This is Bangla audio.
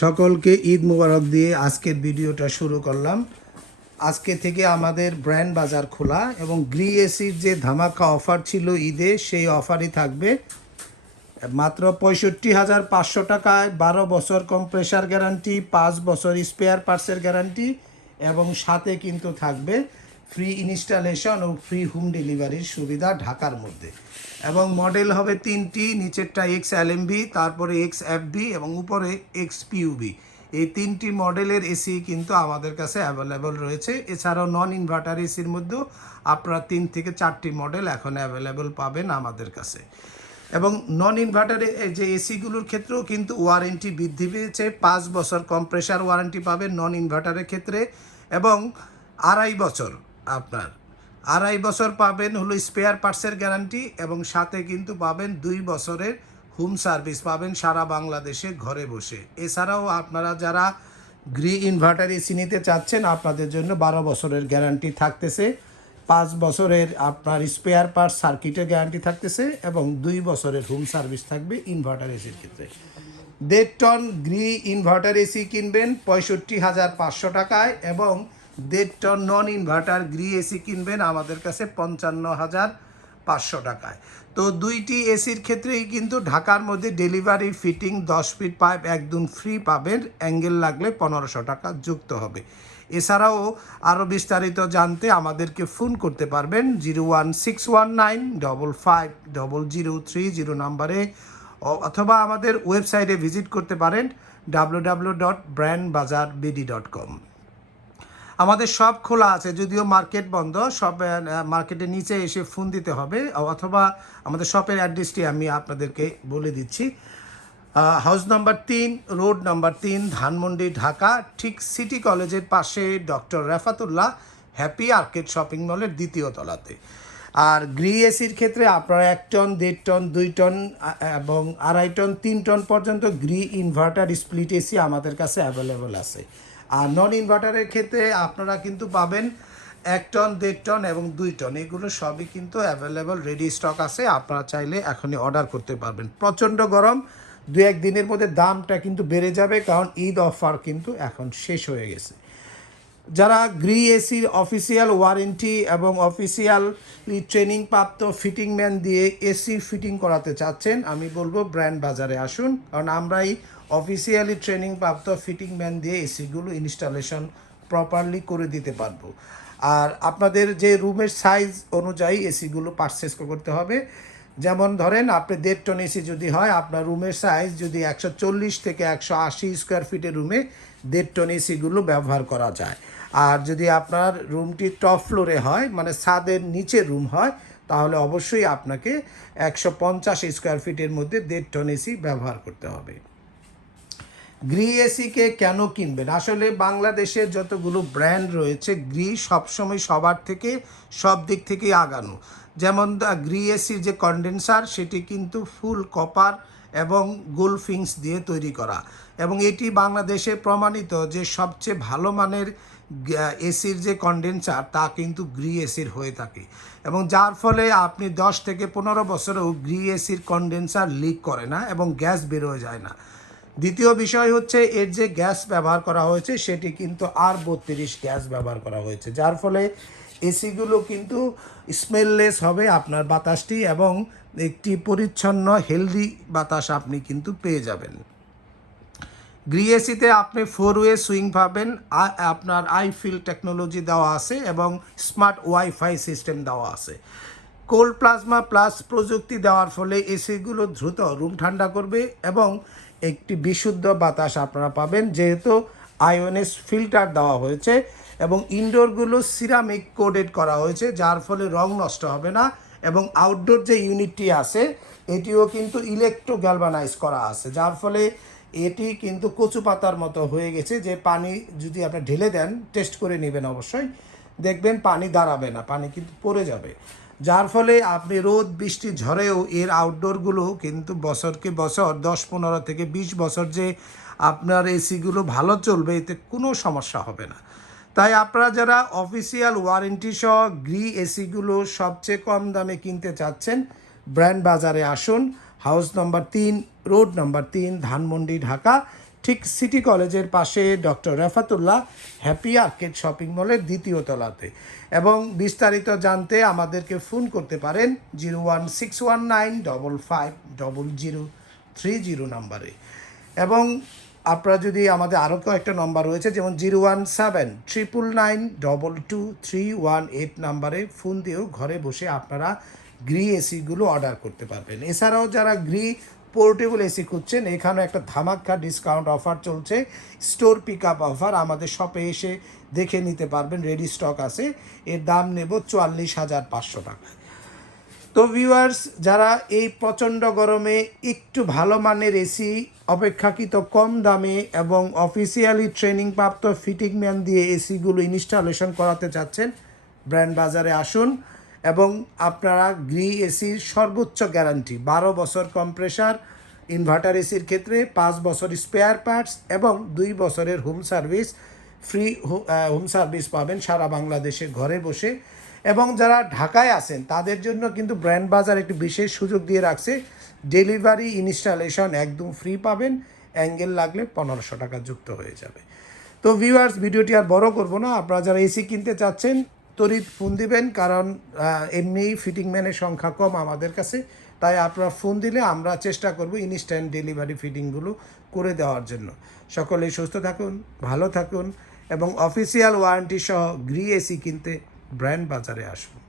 সকলকে ঈদ মুবারক দিয়ে আজকের ভিডিওটা শুরু করলাম। আজকে থেকে আমাদের ব্র্যান্ড বাজার খোলা এবং গ্রি এসির যে ধামাকা অফার ছিল ঈদে, সেই অফারই থাকবে। মাত্র পঁয়ষট্টি হাজার পাঁচশো টাকায় বারো বছর কম্প্রেসার গ্যারান্টি, পাঁচ বছর স্পেয়ার পার্টসের গ্যারান্টি এবং সাথে কিন্তু থাকবে ফ্রি ইনস্টলেশন ও ফ্রি হোম ডেলিভারির সুবিধা ঢাকার মধ্যে। এবং মডেল হবে তিনটি, নিচেরটা এক্স এলএমবি তারপরে এক্স এফবি এবং উপরে এক্স পিউবি এই তিনটি মডেলের এসি কিন্তু আমাদের কাছে অ্যাভেলেবল রয়েছে। এছাড়াও নন ইনভার্টার এসির মধ্যেও আপনারা তিন থেকে চারটি মডেল এখন অ্যাভেলেবল পাবেন আমাদের কাছে। এবং নন ইনভার্টারে যে এসিগুলোর ক্ষেত্রেও কিন্তু ওয়ারেন্টি বৃদ্ধি পেয়েছে। পাঁচ বছর কম্প্রেসার ওয়ারেন্টি পাবেন নন ইনভার্টারের ক্ষেত্রে। এবং আড়াই বছর আপনার। আড়াই বছর পাবেন হলো স্পেয়ার পার্টসের গ্যারান্টি এবং সাথে কিন্তু পাবেন দুই বছরের হোম সার্ভিস পাবেন সারা বাংলাদেশে ঘরে বসে। এছাড়াও আপনারা যারা গ্রি ইনভার্টার এসি নিতে চাচ্ছেন, আপনাদের জন্য বারো বছরের গ্যারান্টি থাকতেছে। পাঁচ বছরের আপনার স্পেয়ার পার্ট সার্কিটের গ্যারান্টি থাকতেছে এবং দুই বছরের হোম সার্ভিস থাকবে ইনভার্টার এসির ক্ষেত্রে। দেড় টন গ্রি ইনভার্টার এসি কিনবেন পঁয়ষট্টি হাজার পাঁচশো টাকায় এবং দেড় ton non inverter Gree AC কিনবেন আমাদের কাছে পঞ্চান্ন হাজার পাঁচশো টাকায়। তো দুইটি এসির ক্ষেত্রেই কিন্তু ঢাকার মধ্যে ডেলিভারি ফিটিং দশ ফিট পাইপ একদম ফ্রি পাবেন অ্যাঙ্গেল লাগলে পনেরোশো টাকা যুক্ত হবে। এছাড়াও আরও বিস্তারিত জানতে আমাদেরকে ফোন করতে পারবেন zero one six one nine double five double zero three zero নাম্বারে অথবা আমাদের ওয়েবসাইটে ভিজিট করতে পারেন W W dot brand Bazaar BD dot com. আমাদের সব খোলা আছে, যদিও মার্কেট বন্ধ, সব মার্কেটের নিচে এসে ফোন দিতে হবে, অথবা আমাদের শপের অ্যাড্রেসটি আমি আপনাদেরকে বলে দিচ্ছি। হাউস নাম্বার তিন, রোড নাম্বার তিন, ধানমন্ডি, ঢাকা, ঠিক সিটি কলেজের পাশে doctor Refatullah, happy arcade shopping মলের দ্বিতীয় তলাতে। আর গ্রি এসির ক্ষেত্রে আপনারা এক টন, দেড় টন, দুই টন এবং আড়াই টন, তিন টন পর্যন্ত গ্রি ইনভার্টার স্প্লিট এসি আমাদের কাছে অ্যাভেলেবল আছে। আর নন ইনভার্টারের ক্ষেত্রে আপনারা কিন্তু পাবেন এক টন, দেড় টন এবং দুই টন। এগুলো সবই কিন্তু অ্যাভেলেবল রেডি স্টক আছে। আপনারা চাইলে এখনই অর্ডার করতে পারবেন। প্রচণ্ড গরম দু এক দিনের মধ্যে দামটা কিন্তু বেড়ে যাবে, কারণ ঈদ অফার কিন্তু এখন শেষ হয়ে গেছে। যারা গ্রি এসির অফিসিয়াল ওয়ারেন্টি এবং অফিসিয়ালি ট্রেনিং প্রাপ্ত ফিটিং ম্যান দিয়ে এসি ফিটিং করাতে চাচ্ছেন, আমি বলব ব্র্যান্ড বাজারে আসুন। কারণ আমরাই অফিসিয়ালি ট্রেনিং প্রাপ্ত ফিটিং ম্যান দিয়ে এসিগুলো ইনস্টলেশন প্রপারলি করে দিতে পারব। আর আপনাদের যে রুমের সাইজ অনুযায়ী এসিগুলো পারচেস করতে হবে। যেমন ধরেন, আপনি দেড় টন এসি যদি হয়, আপনার রুমের সাইজ যদি একশো চল্লিশ থেকে একশো আশি স্কোয়ার ফিটের রুমে দেড় টন এসিগুলো ব্যবহার করা যায়। আর যদি আপনার রুমটি টপ ফ্লোরে হয় মানে ছাদের নিচে রুম হয়, তাহলে অবশ্যই আপনাকে একশো পঞ্চাশ স্কোয়ার ফিটের মধ্যে দেড় টন এসি ব্যবহার করতে হবে। গ্রি এসিকে কেন কিনবেন? আসলে বাংলাদেশের যতগুলো ব্র্যান্ড রয়েছে গ্রি সবসময় সবার থেকে, সব দিক থেকেই আগানো। যেমন গ্রি এসির যে কন্ডেন্সার সেটি কিন্তু ফুল কপার এবং গোলফিংস দিয়ে তৈরি করা। এবং এটি বাংলাদেশে প্রমাণিত যে সবচেয়ে ভালো মানের এসির যে কন্ডেন্সার তা কিন্তু গ্রি এসির হয়ে থাকে। এবং যার ফলে আপনি দশ থেকে পনেরো বছরেও গ্রি এসির কন্ডেন্সার লিক করে না এবং গ্যাস বেরোয় যায় না। দ্বিতীয় বিষয় হচ্ছে এর যে গ্যাস ব্যবহার করা হয়েছে, সেটি কিন্তু আর বত্রিশ গ্যাস ব্যবহার করা হয়েছে, যার ফলে এসিগুলো কিন্তু স্মেললেস হবে আপনার বাতাসটি এবং একটি পরিচ্ছন্ন, হেলদি বাতাস আপনি কিন্তু পেয়ে যাবেন। গ্রিএসিতে আপনি ফোর ওয়ে সুইং পাবেন আপনার আইফিল টেকনোলজি দেওয়া আছে এবং স্মার্ট ওয়াইফাই সিস্টেম দেওয়া আছে। কোল্ড প্লাজমা প্লাস প্রযুক্তি দেওয়ার ফলে এসিগুলো দ্রুত রুম ঠান্ডা করবে এবং একটি বিশুদ্ধ বাতাস আপনারা পাবেন, যেহেতু আয়োনেস ফিল্টার দেওয়া হয়েছে এবং ইনডোরগুলো সিরামিক কোডেড করা হয়েছে, যার ফলে রং নষ্ট হবে না এবং আউটডোর যে ইউনিটটি আছে, এটিও কিন্তু ইলেকট্রো গ্যালভানাইজ করা আছে, যার ফলে এটি কিন্তু কচু পাতার মতো হয়ে গেছে, যে পানি যদি আপনি ঢেলে দেন, টেস্ট করে নেবেন অবশ্যই, দেখবেন পানি দাঁড়াবে না, পানি কিন্তু পড়ে যাবে। যার ফলে আপনি রোদ, বৃষ্টি ঝড়েও এর আউটডোরগুলো কিন্তু বছরকে বছর, দশ, পনেরো থেকে বিশ বছর যে আপনার এসিগুলো ভালো চলবে, এতে কোনো সমস্যা হবে না। তাই আপনারা যারা অফিসিয়াল ওয়ারেন্টি সহ গ্রি এসিগুলো সবচেয়ে কম দামে কিনতে চাচ্ছেন, ব্র্যান্ড বাজারে আসুন। হাউস নাম্বার তিন রোড নম্বর তিন, ধানমন্ডি, ঢাকা। ঠিক সিটি কলেজের পাশে doctor Refatullah happy arcade shopping মলের দ্বিতীয় তলাতে। এবং বিস্তারিত জানতে আমাদেরকে ফোন করতে পারেন zero one six one nine double five double zero three zero নাম্বারে। এবং আপনারা যদি আমাদের আরও কয়েকটা নম্বর রয়েছে, যেমন zero one seven triple nine double two three one eight নাম্বারে ফোন দিয়েও ঘরে বসে আপনারা গ্রি এসিগুলো অর্ডার করতে পারবেন। এছাড়াও যারা গ্রি পোর্টেবল এসি খুঁজছেন। এখানে একটা ধামাক্কা ডিসকাউন্ট অফার চলছে। স্টোর পিক আপ অফার আমাদের শপে এসে দেখে নিতে পারবেন রেডি স্টক আছে। এর দাম নেব চুয়াল্লিশ হাজার পাঁচশো টাকা। তো ভিউয়ার্স যারা এই প্রচণ্ড গরমে একটু ভালো মানের এসি অপেক্ষাকৃত কম দামে এবং অফিসিয়ালি ট্রেনিং প্রাপ্ত ফিটিং ম্যান দিয়ে এসিগুলো ইনস্টলেশন করাতে চাচ্ছেন ব্র্যান্ড বাজারে আসুন। এবং আপনারা গ্রি এসির সর্বোচ্চ গ্যারান্টি, বারো বছর কম্প্রেসার, ইনভার্টার এসির ক্ষেত্রে পাঁচ বছর স্পেয়ার পার্টস এবং দুই বছরের home service free home service পাবেন সারা বাংলাদেশে ঘরে বসে। এবং যারা ঢাকায় আছেন, তাদের জন্য কিন্তু ব্র্যান্ড বাজার একটি বিশেষ সুযোগ দিয়ে রাখছে। ডেলিভারি, ইনস্টলেশন একদম ফ্রি পাবেন, অ্যাঙ্গেল লাগলে পনেরোশো টাকা যুক্ত হয়ে যাবে। তো ভিউয়ার্স ভিডিওটি আর বড় করব না। আপনারা যারা এসি কিনতে চাচ্ছেন তড়িৎ ফোন দিবেন, কারণ এমনিই এমনি ফিটিং ম্যানের সংখ্যা কম আমাদের কাছে। তাই আপনারা ফোন দিলে আমরা চেষ্টা করব ইনস্ট্যান্ট ডেলিভারি ফিটিংগুলো করে দেওয়ার জন্য। সকলে সুস্থ থাকুন, ভালো থাকুন এবং অফিসিয়াল ওয়ারেন্টি সহ গ্রি এসি কিনতে ব্র্যান্ড বাজারে আসুন।